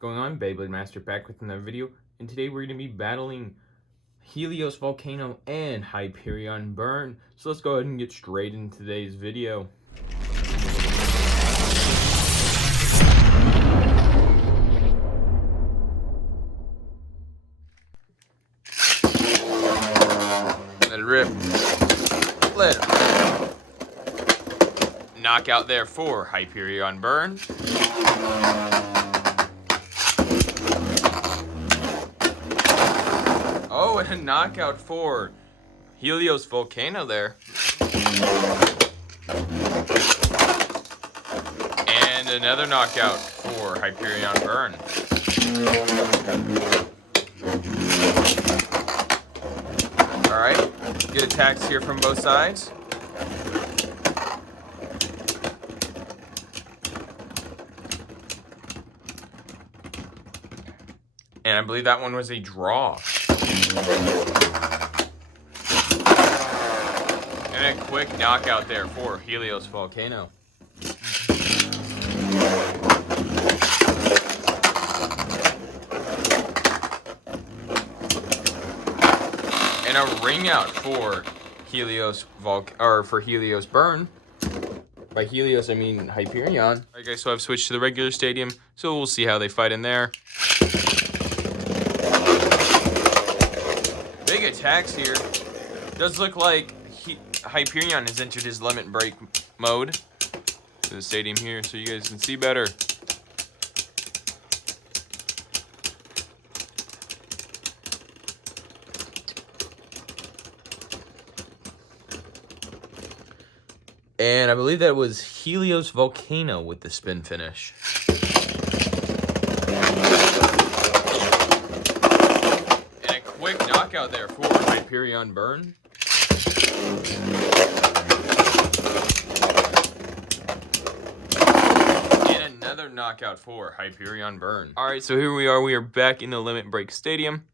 Going on, Beyblade Master back with another video, and today we're going to be battling Helios, Volcano, and Hyperion Burn. So let's go ahead and get straight into today's video. Let it rip. Let it rip. Knockout there for Hyperion Burn. Oh, and a knockout for Helios Volcano there. And another knockout for Hyperion Burn. Alright, good attacks here from both sides. And I believe that one was a draw. And a quick knockout there for Helios Volcano. And a ring out for Helios Helios Burn. By Helios, I mean Hyperion. Alright guys, so I've switched to the regular stadium, so we'll see how they fight in there. Big attacks here. Does look like Hyperion has entered his limit break mode to the stadium here so you guys can see better. And I believe that was Helios Volcano with the spin finish. And a quick knockout there for Hyperion Burn. And another knockout for Hyperion Burn. Alright, so here we are back in the Limit Break Stadium.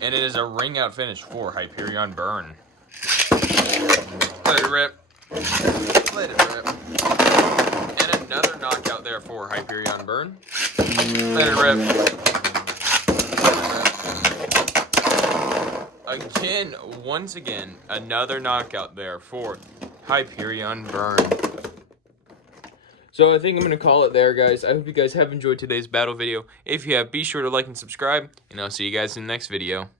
And it is a ring out finish for Hyperion Burn. Let it rip. Let it rip. And another knockout there for Hyperion Burn. Let it rip. Again, once again, another knockout there for Hyperion Burn. So I think I'm going to call it there, guys. I hope you guys have enjoyed today's battle video. If you have, be sure to like and subscribe, and I'll see you guys in the next video.